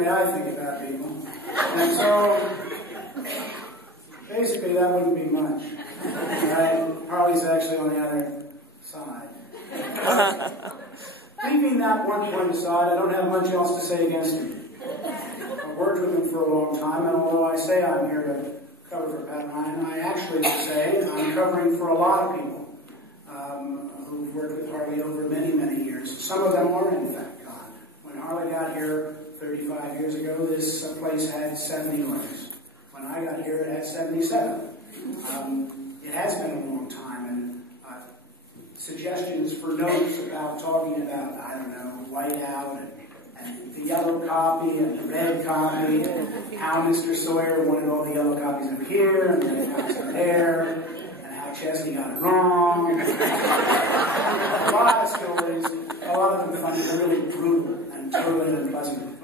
way I think about people. And so, basically, that wouldn't be much. Right? Harley's actually on the other side. Leaving that one point aside, I don't have much else to say against him. I've worked with him for a long time, and although I say I'm here to cover for Pat Ryan, I actually say I'm covering for a lot of people who've worked with Harley over many, many years. Some of them are, in fact, gone. When Harley got here 35 years ago, this place had 70 lawyers. When I got here, it had 77. It has been a long time, and suggestions for notes about talking about, I don't know, whiteout and the yellow copy and the red copy, and how Mr. Sawyer wanted all the yellow copies over here and the red copies over there, and how Chesney got it wrong. A lot of stories, a lot of them funny, they're really brutal and totally unpleasant.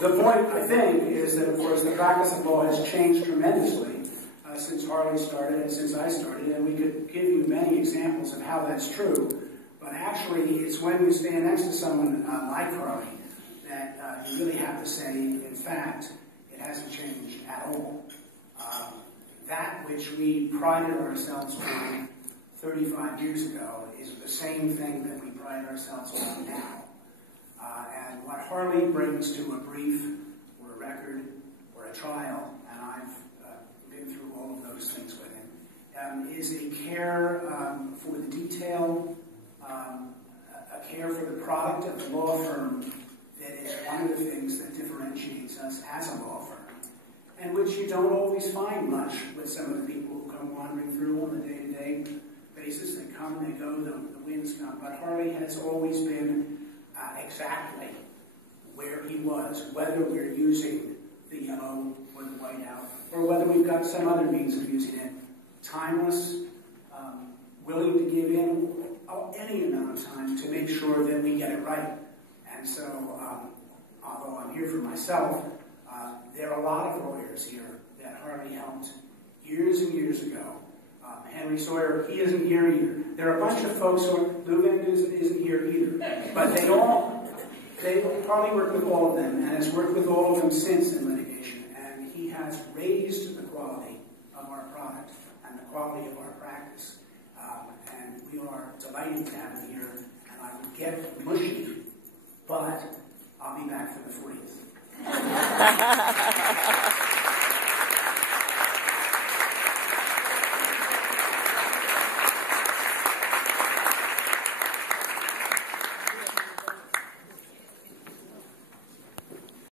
The point, I think, is that, of course, the practice of law has changed tremendously since Harley started and since I started, and we could give you many examples of how that's true. But actually, it's when you stand next to someone like Harley that you really have to say, in fact, it hasn't changed at all. That which we prided ourselves on 35 years ago is the same thing that we pride ourselves on now. And what Harley brings to a brief or a record or a trial, and I've been through all of those things with him, is a care for the detail, a care for the product of the law firm that is one of the things that differentiates us as a law firm, and which you don't always find much with some of the people who come wandering through on a day-to-day basis. They come and they go, the winds come. But Harley has always been exactly where he was, whether we're using the yellow or the white out, or whether we've got some other means of using it. Timeless, willing to give in any amount of time to make sure that we get it right. And so, although I'm here for myself, there are a lot of lawyers here that Harley helped years and years ago. Henry Sawyer, he isn't here either. There are a bunch of folks who, Lou isn't here either. But Harley worked with all of them, and has worked with all of them since in litigation. And he has raised the quality of our product and the quality of our practice. And we are delighted to have him here. And I will get mushy, but I'll be back for the 40th.